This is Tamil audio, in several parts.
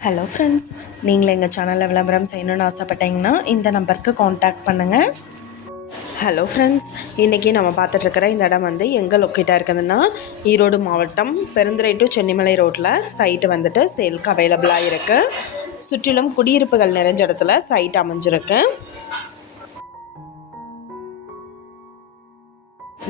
ஹலோ ஃப்ரெண்ட்ஸ் நீங்கள் எங்கள் சேனலில் விளம்பரம் செய்யணும்னு ஆசைப்பட்டீங்கன்னா இந்த நம்பருக்கு காண்டாக்ட் பண்ணுங்கள் ஹலோ ஃப்ரெண்ட்ஸ் இன்றைக்கி நம்ம பார்த்துட்ருக்கிற இந்த இடம் வந்து எங்கே லொக்கேட்டாக இருக்குதுன்னா ஈரோடு மாவட்டம் பெருந்துரை டு சென்னிமலை ரோட்டில் சைட்டு வந்துட்டு சேலுக்கு அவைலபிளாக இருக்குது சுற்றிலும் குடியிருப்புகள் நிறைஞ்ச இடத்துல சைட் அமைஞ்சிருக்கு.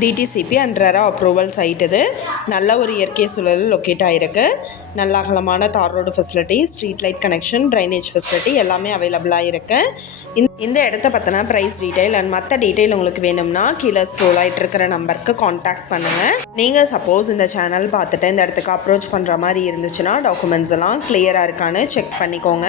DTCP and RERA approval site இது. நல்ல ஒரு இயற்கை சூழல் லொக்கேட் ஆகிருக்கு நல்ல அகலமான தார் road facility street light connection drainage facility எல்லாமே அவைலபிளாக இருக்குது இந்த இடத்த பற்றின ப்ரைஸ் டீட்டெயில் அண்ட் மற்ற டீட்டெயில் உங்களுக்கு வேணும்னா கீழே ஸ்க்ரோல் ஆகிட்டு இருக்கிற நம்பருக்கு காண்டாக்ட் பண்ணுங்கள் நீங்கள் சப்போஸ் இந்த சேனல் பார்த்துட்டு இந்த இடத்துக்கு அப்ரோச் பண்ணுற மாதிரி இருந்துச்சுன்னா டாக்குமெண்ட்ஸ் எல்லாம் கிளியராக இருக்கான்னு செக் பண்ணிக்கோங்க.